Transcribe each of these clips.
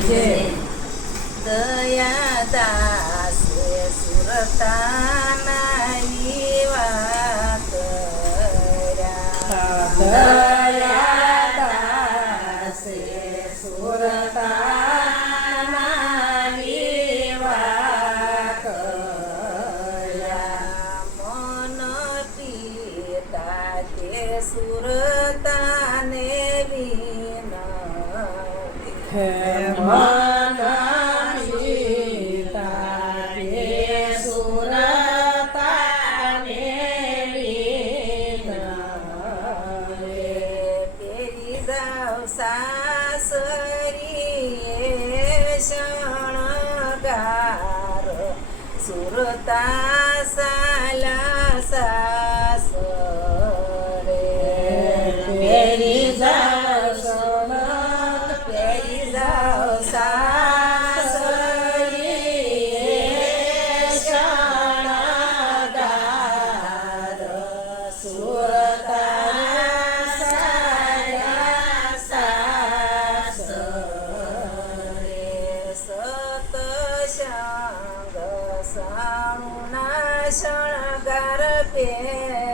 છે. દયા દાસે સુરતા સુરતા yeah.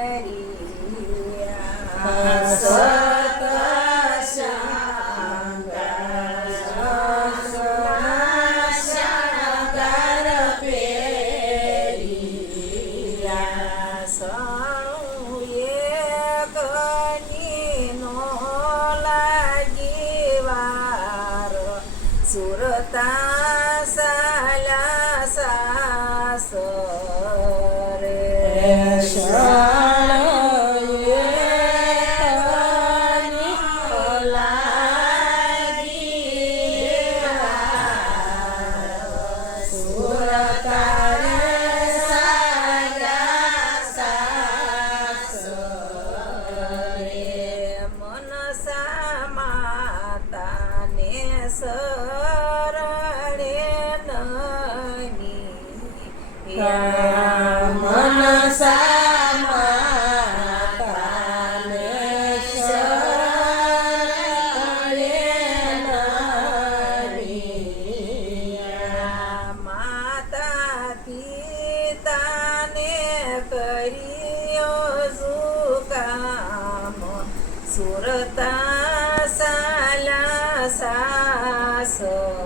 coração.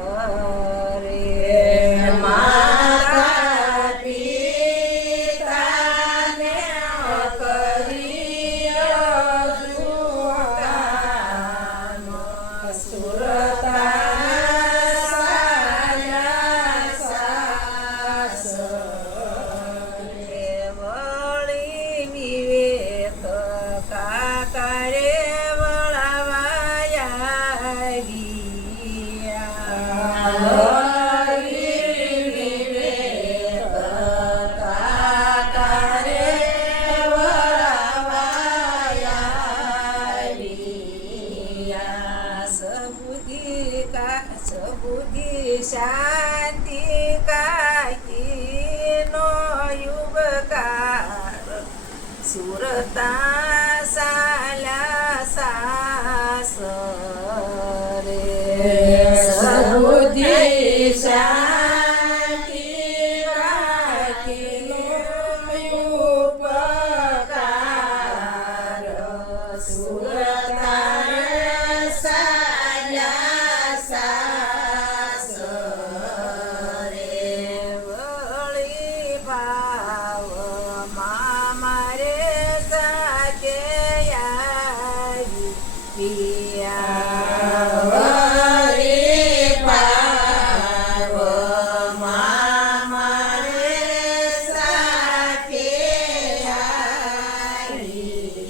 સુરતા સાલા સાસ રે સર્વ દિશા Amen.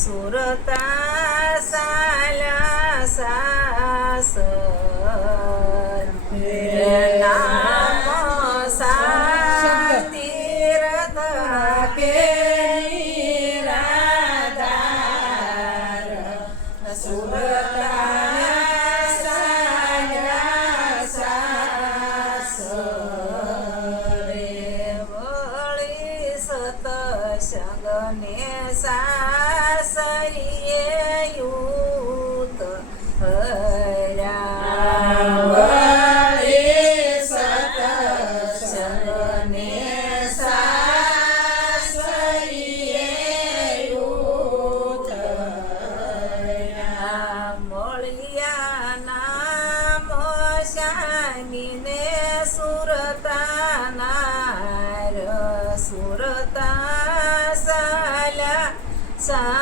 સુરતા સાલા સાસ નામ સાતી રતા કે સુરતા sa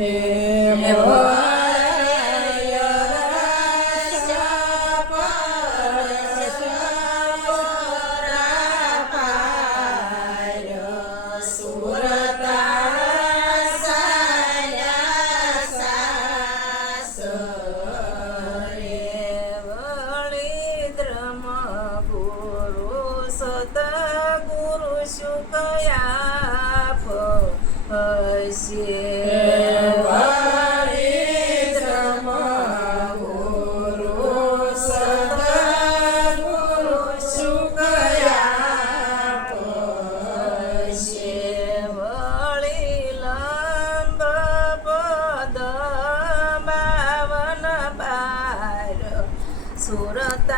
હે সুরত